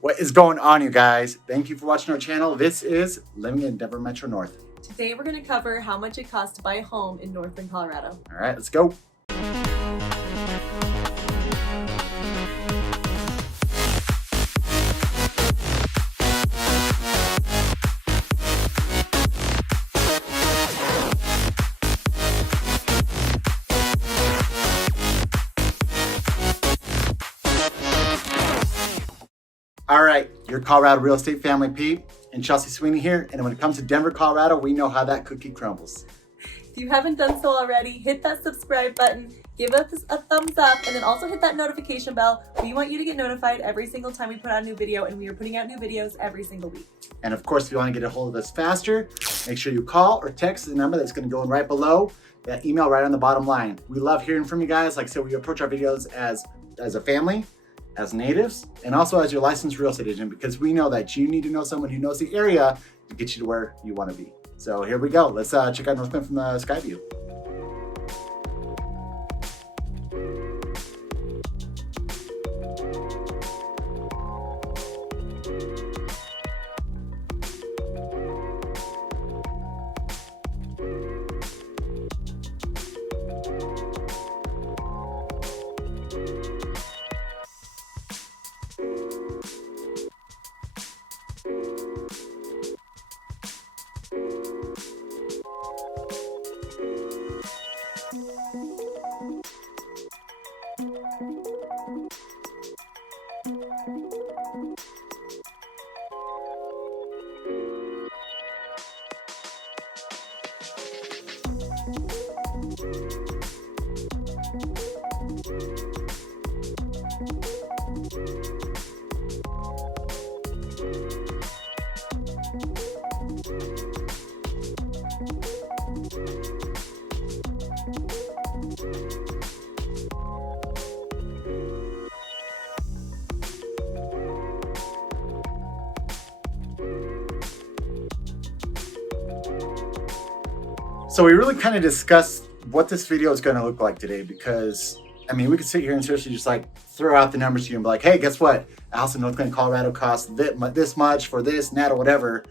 What is going on, you guys? Thank you for watching our channel. This is Living in Denver Metro North. Today we're going to cover how much it costs to buy a home in Northglenn, Colorado. All right, let's go. All right, your Colorado real estate family, Pete and Chelsea Sweeney here. And when it comes to Denver, Colorado, we know how that cookie crumbles. If you haven't done so already, hit that subscribe button, give us a thumbs up, and then also hit that notification bell. We want you to get notified every single time we put out a new video, and we are putting out new videos every single week. And of course, if you want to get a hold of us faster, make sure you call or text the number that's going to go in right below, that email right on the bottom line. We love hearing from you guys. Like I said, we approach our videos as a family, as natives, and also as your licensed real estate agent, because we know that you need to know someone who knows the area to get you to where you want to be. So here we go. Let's check out Northglenn from the sky view. So we really kind of discussed what this video is going to look like today, because I mean, we could sit here and seriously just like throw out the numbers to you and be like, hey, guess what? A house in Northglenn, Colorado costs this much for this and that or whatever.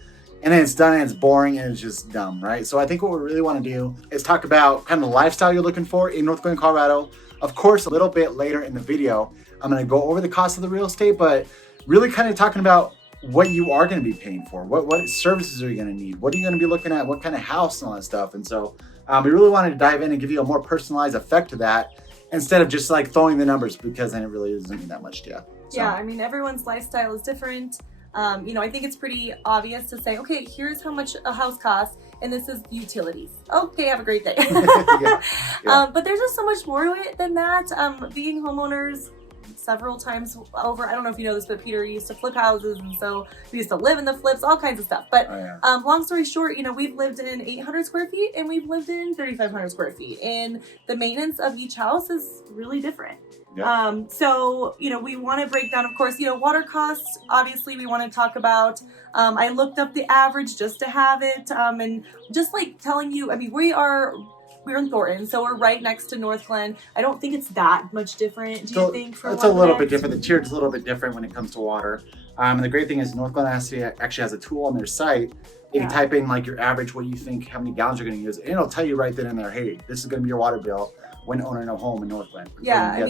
And then it's done and it's boring and it's just dumb, right? So I think what we really want to do is talk about kind of the lifestyle you're looking for in Northglenn, Colorado. Of course, a little bit later in the video, I'm going to go over the cost of the real estate, but really kind of talking about what you are going to be paying for. What services are you going to need? What are you going to be looking at? What kind of house and all that stuff? And so we really wanted to dive in and give you a more personalized effect to that, instead of just like throwing the numbers, because then it really doesn't mean that much to you. So. Yeah, I mean, everyone's lifestyle is different. I think it's pretty obvious to say, okay, here's how much a house costs, and this is utilities. Okay, have a great day. Yeah. But there's just so much more to it than that. Being homeowners several times over, I don't know if you know this, but Peter used to flip houses, and so we used to live in the flips, all kinds of stuff. But long story short, we've lived in 800 square feet and we've lived in 3,500 square feet, and the maintenance of each house is really different. Yeah. We want to break down, of course, water costs. Obviously, we want to talk about, I looked up the average just to have it, and just like telling you, I mean, we're in Thornton, so we're right next to Northglenn. I don't think it's that much different. Do you think? It's a little bit different. The tiered's a little bit different when it comes to water. And the great thing is Northglenn actually has a tool on their site. You can type in like your average, what you think, how many gallons you're going to use, and it'll tell you right then and there, hey, this is going to be your water bill when owning a home in Northglenn. Yeah,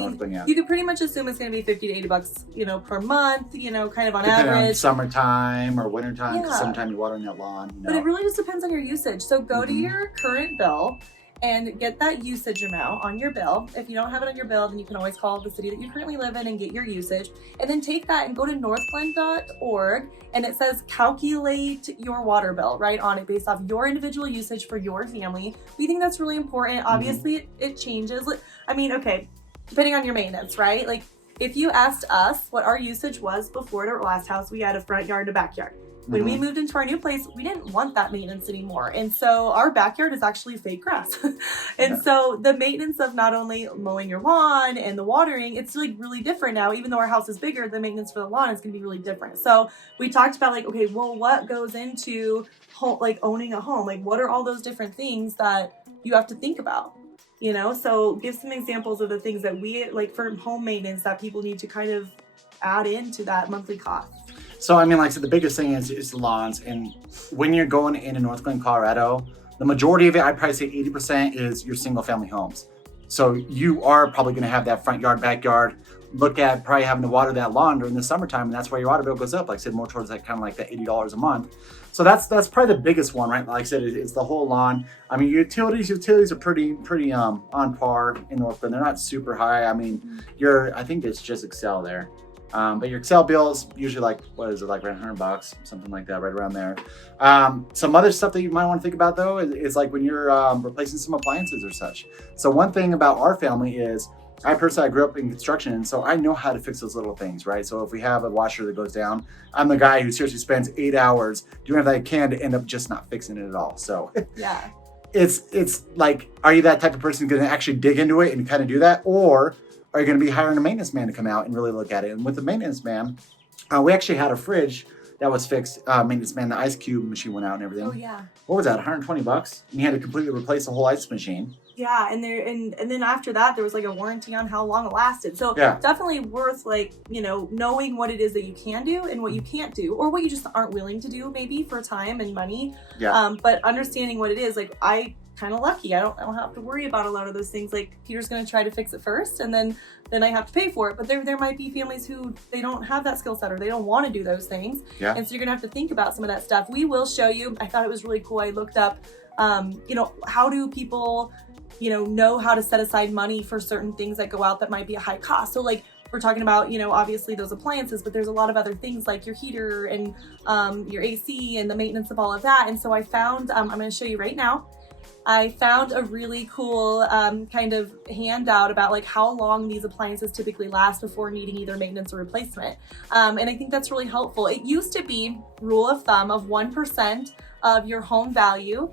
you could pretty much assume it's going to be $50 to $80, per month, kind of on Depending average. On summertime or wintertime, because sometimes you're watering that lawn. But it really just depends on your usage. So go to your current bill and get that usage amount on your bill. If you don't have it on your bill, then you can always call the city that you currently live in and get your usage. And then take that and go to northglenn.org, and it says calculate your water bill right on it based off your individual usage for your family. We think that's really important. Obviously, it changes. I mean, okay, depending on your maintenance, right? Like if you asked us what our usage was before at our last house, we had a front yard and a backyard. When we moved into our new place, we didn't want that maintenance anymore. And so our backyard is actually fake grass. So the maintenance of not only mowing your lawn and the watering, it's like really different now. Even though our house is bigger, the maintenance for the lawn is going to be really different. So we talked about like, okay, well, what goes into owning a home? Like, what are all those different things that you have to think about? So give some examples of the things that we like for home maintenance that people need to kind of add into that monthly cost. So I mean, like I said, the biggest thing is the lawns. And when you're going into Northglenn, Colorado, the majority of it, I'd probably say 80% is your single family homes. So you are probably going to have that front yard, backyard. Look at probably having to water that lawn during the summertime, and that's why your water bill goes up. Like I said, more towards that kind of like that $80 a month. So that's probably the biggest one, right? Like I said, it's the whole lawn. I mean, utilities are pretty on par in Northglenn. They're not super high. I mean, I think it's just Excel there. But your Excel bills usually like, what is it, like around $100, something like that, right around there. Some other stuff that you might want to think about though is like when you're replacing some appliances or such. So one thing about our family is, I personally grew up in construction, and so I know how to fix those little things, right? So if we have a washer that goes down, I'm the guy who seriously spends 8 hours doing everything I can to end up just not fixing it at all. So Yeah. it's like, are you that type of person going to actually dig into it and kind of do that? Or are you going to be hiring a maintenance man to come out and really look at it? And with the maintenance man, we actually had a fridge that was fixed. Maintenance man, the ice cube machine went out and everything. Oh yeah. What was that, $120? And you had to completely replace the whole ice machine. Yeah, and then after that there was like a warranty on how long it lasted. So Yeah. definitely worth like, knowing what it is that you can do and what you can't do, or what you just aren't willing to do maybe for time and money. Yeah. But understanding what it is, like I kind of lucky. I don't have to worry about a lot of those things. Like Peter's going to try to fix it first, and then I have to pay for it. But there might be families who they don't have that skill set, or they don't want to do those things. Yeah. And so you're going to have to think about some of that stuff. We will show you. I thought it was really cool. I looked up, how do people, know how to set aside money for certain things that go out that might be a high cost. So like we're talking about, obviously those appliances, but there's a lot of other things like your heater and your AC and the maintenance of all of that. And so I found, I'm going to show you right now. I found a really cool kind of handout about like how long these appliances typically last before needing either maintenance or replacement. And I think that's really helpful. It used to be rule of thumb of 1% of your home value,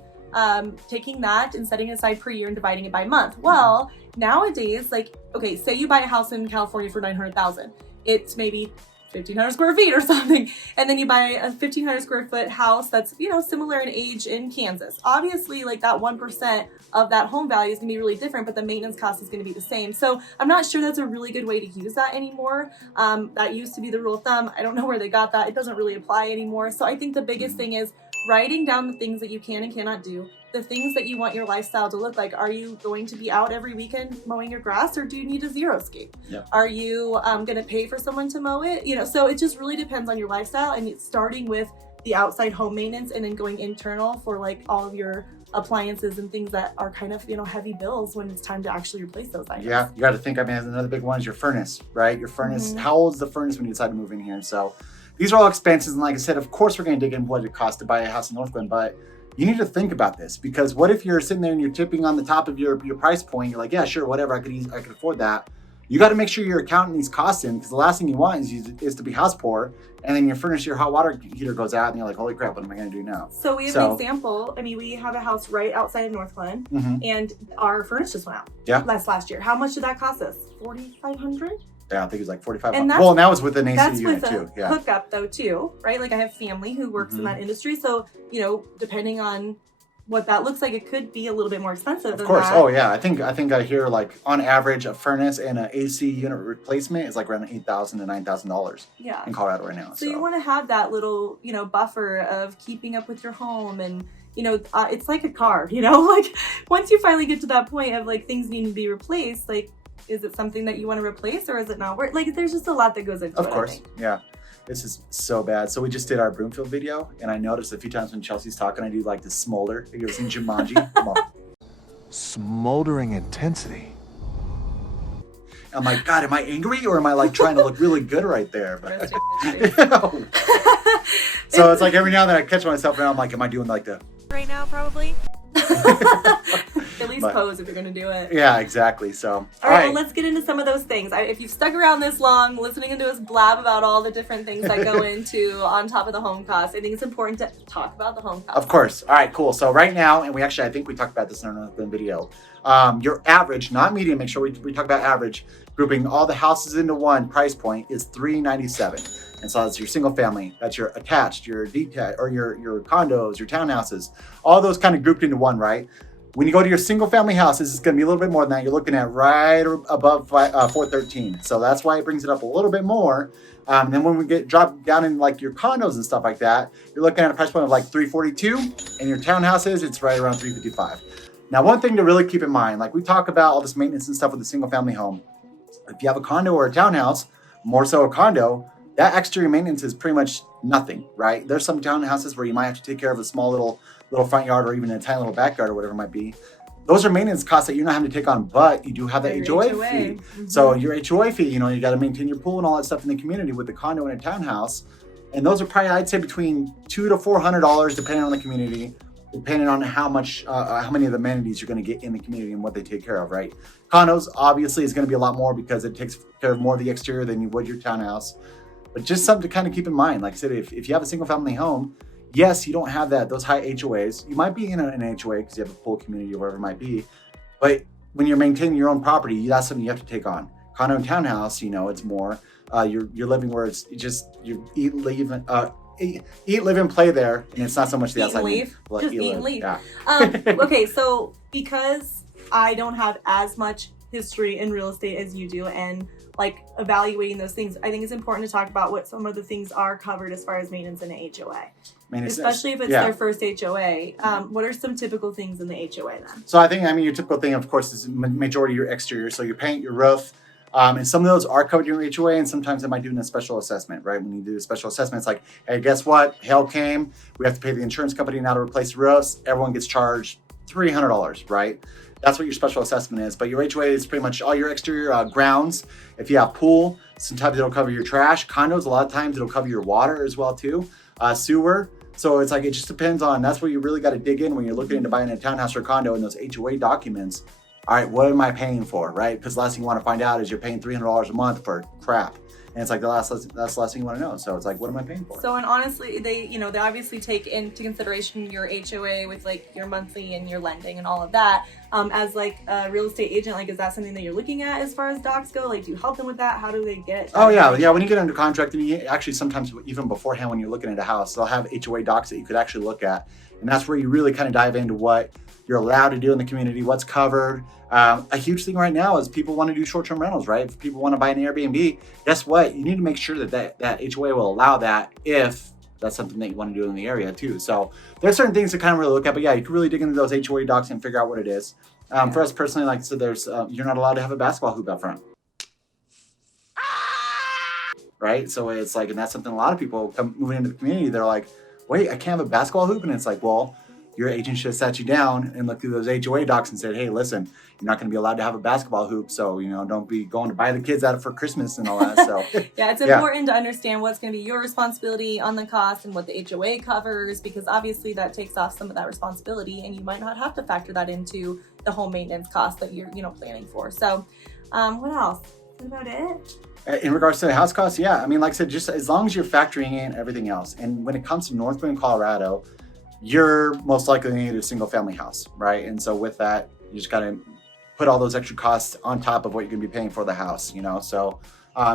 taking that and setting it aside per year and dividing it by month. Well, nowadays, like, okay, say you buy a house in California for $900,000. It's maybe 1,500 square feet or something, and then you buy a 1,500 square foot house that's similar in age in Kansas. Obviously, like that 1% of that home value is gonna be really different, but the maintenance cost is gonna be the same. So I'm not sure that's a really good way to use that anymore. That used to be the rule of thumb. I don't know where they got that. It doesn't really apply anymore. So I think the biggest thing is writing down the things that you can and cannot do, the things that you want your lifestyle to look like. Are you going to be out every weekend mowing your grass, or do you need a xeriscape? Yeah. Are you going to pay for someone to mow it? So it just really depends on your lifestyle, and it's starting with the outside home maintenance and then going internal for like all of your appliances and things that are kind of, heavy bills when it's time to actually replace those items. Yeah, you got to think, another big one is your furnace, right? Your furnace, How old is the furnace when you decide to move in here? So these are all expenses. And like I said, of course, we're going to dig in what it costs to buy a house in Northglenn, but you need to think about this, because what if you're sitting there and you're tipping on the top of your price point? You're like, yeah, sure, whatever, I could afford that. You got to make sure you're accounting these costs in, because the last thing you want is to be house poor, and then your hot water heater goes out, and you're like, holy crap, what am I going to do now? So we have an example. We have a house right outside of Northglenn, and our furnace just went out. Yeah. Last year. How much did that cost us? $4,500. Yeah, I think it was like 45. And well, and that was with an AC that's unit with too. a Yeah. hookup though too, right? Like I have family who works in that industry, so depending on what that looks like, it could be a little bit more expensive. Of than course. that. Oh yeah. I think I hear like on average a furnace and an AC unit replacement is like around $8,000 to $9,000 Yeah. in Colorado right now. So you want to have that little buffer of keeping up with your home, and it's like a car. Like once you finally get to that point of like things needing to be replaced, like is it something that you want to replace, or is it not worth? Like there's just a lot that goes into it. Of course. Yeah. This is so bad. So we just did our Broomfield video, and I noticed a few times when Chelsea's talking, I do like this smolder. It goes in Jumanji. Come on. Smoldering intensity. I'm like, God, am I angry, or am I like trying to look really good right there? But, so it's like every now and then I catch myself, and I'm like, am I doing like the right now? Probably. At least pose if you're gonna do it. Yeah, exactly. So all right, well, let's get into some of those things. If you've stuck around this long, listening to us blab about all the different things that go into on top of the home cost, I think it's important to talk about the home cost. Of course. All right, cool. So right now, and I think we talked about this in our Northglenn video, your average, not median, make sure we talk about average, grouping all the houses into one price point is $397. And so that's your single family, that's your attached, your detached, or your condos, your townhouses, all those kind of grouped into one, right? When you go to your single family houses, it's going to be a little bit more than that. You're looking at right above $413. So that's why it brings it up a little bit more. And then when we drop down in like your condos and stuff like that, you're looking at a price point of like $342, and your townhouses, it's right around $355. Now, one thing to really keep in mind, like we talk about all this maintenance and stuff with a single family home. If you have a condo or a townhouse, more so a condo, that exterior maintenance is pretty much nothing, right? There's some townhouses where you might have to take care of a small little front yard or even a tiny little backyard or whatever it might be. Those are maintenance costs that you're not having to take on, but you do have that HOA fee. Mm-hmm. So your HOA fee, you got to maintain your pool and all that stuff in the community with the condo and a townhouse. And those are probably, I'd say, between $200 to $400, depending on the community, depending on how many of the amenities you're going to get in the community and what they take care of, right? Condos, obviously, is going to be a lot more because it takes care of more of the exterior than you would your townhouse. But just something to kind of keep in mind. Like I said, if you have a single family home, yes, you don't have those high HOAs. You might be in an HOA because you have a pool community or whatever it might be. But when you're maintaining your own property, that's something you have to take on. Condo and townhouse, it's more. You're living where it's just you eat, live, and play there, and it's not so much the outside. Just eat and leave. Yeah. Okay, so because I don't have as much history in real estate as you do, and like evaluating those things, I think it's important to talk about what some of the things are covered as far as maintenance in an HOA. Especially if it's their first HOA. What are some typical things in the HOA then? So I think, your typical thing, of course, is majority of your exterior. So your paint, your roof, and some of those are covered in your HOA, and sometimes they might do in a special assessment, right? When you do a special assessment, it's like, hey, guess what? Hail came. We have to pay the insurance company now to replace the roofs. Everyone gets charged $300, right? That's what your special assessment is. But your HOA is pretty much all your exterior grounds. If you have pool, sometimes it'll cover your trash. Condos, a lot of times it'll cover your water as well too. Sewer. So it's like, it just depends on, that's where you really got to dig in when you're looking into buying a townhouse or condo in those HOA documents. All right, what am I paying for, right? Because the last thing you want to find out is you're paying $300 a month for crap. And it's like that's the last thing you want to know. So it's like, what am I paying for? So, and honestly, they obviously take into consideration your HOA with like your monthly and your lending and all of that. As like a real estate agent, like, is that something that you're looking at as far as docs go? Like, do you help them with that? How do they get? Oh yeah. When you get under contract, and you actually sometimes even beforehand when you're looking at a house, they'll have HOA docs that you could actually look at, and that's where you really kind of dive into what you're allowed to do in the community, what's covered. A huge thing right now is people want to do short-term rentals, right? If people want to buy an Airbnb, guess what? You need to make sure that HOA will allow that if that's something that you want to do in the area too. So there's certain things to kind of really look at, but yeah, you can really dig into those HOA docs and figure out what it is. For us personally, like I said, there's you're not allowed to have a basketball hoop out front. Right? So it's like, and that's something a lot of people come moving into the community, they're like, wait, I can't have a basketball hoop? And it's like, well, your agent should have sat you down and looked through those HOA docs and said, hey, listen, you're not going to be allowed to have a basketball hoop. So, don't be going to buy the kids out for Christmas and all that. So yeah, it's important to understand what's going to be your responsibility on the cost and what the HOA covers, because obviously that takes off some of that responsibility, and you might not have to factor that into the home maintenance cost that you're, planning for. So what else? Is that about it? In regards to the house costs, yeah. Like I said, just as long as you're factoring in everything else. And when it comes to Northglenn, Colorado, you're most likely going to need a single family house, right? And so with that, you just got to put all those extra costs on top of what you're going to be paying for the house, So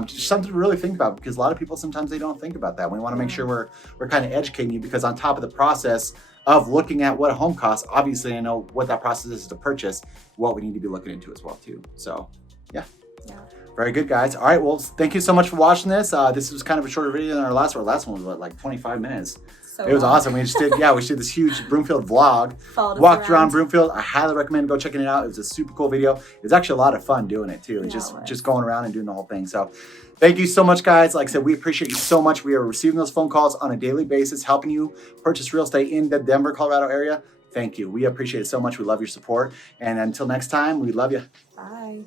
just something to really think about, because a lot of people, sometimes they don't think about that. We want to make sure we're kind of educating you, because on top of the process of looking at what a home costs, obviously I know what that process is to purchase, what we need to be looking into as well too. So yeah. Very good, guys. All right, well, thank you so much for watching this. This was kind of a shorter video than our last one. Our last one was like 25 minutes. It was awesome. We just did this huge Broomfield vlog. Walked around Broomfield. I highly recommend go checking it out. It was a super cool video. It was actually a lot of fun doing it too. Just going around and doing the whole thing. So thank you so much, guys. Like I said, we appreciate you so much. We are receiving those phone calls on a daily basis, helping you purchase real estate in the Denver, Colorado area. Thank you. We appreciate it so much. We love your support. And until next time, we love you. Bye.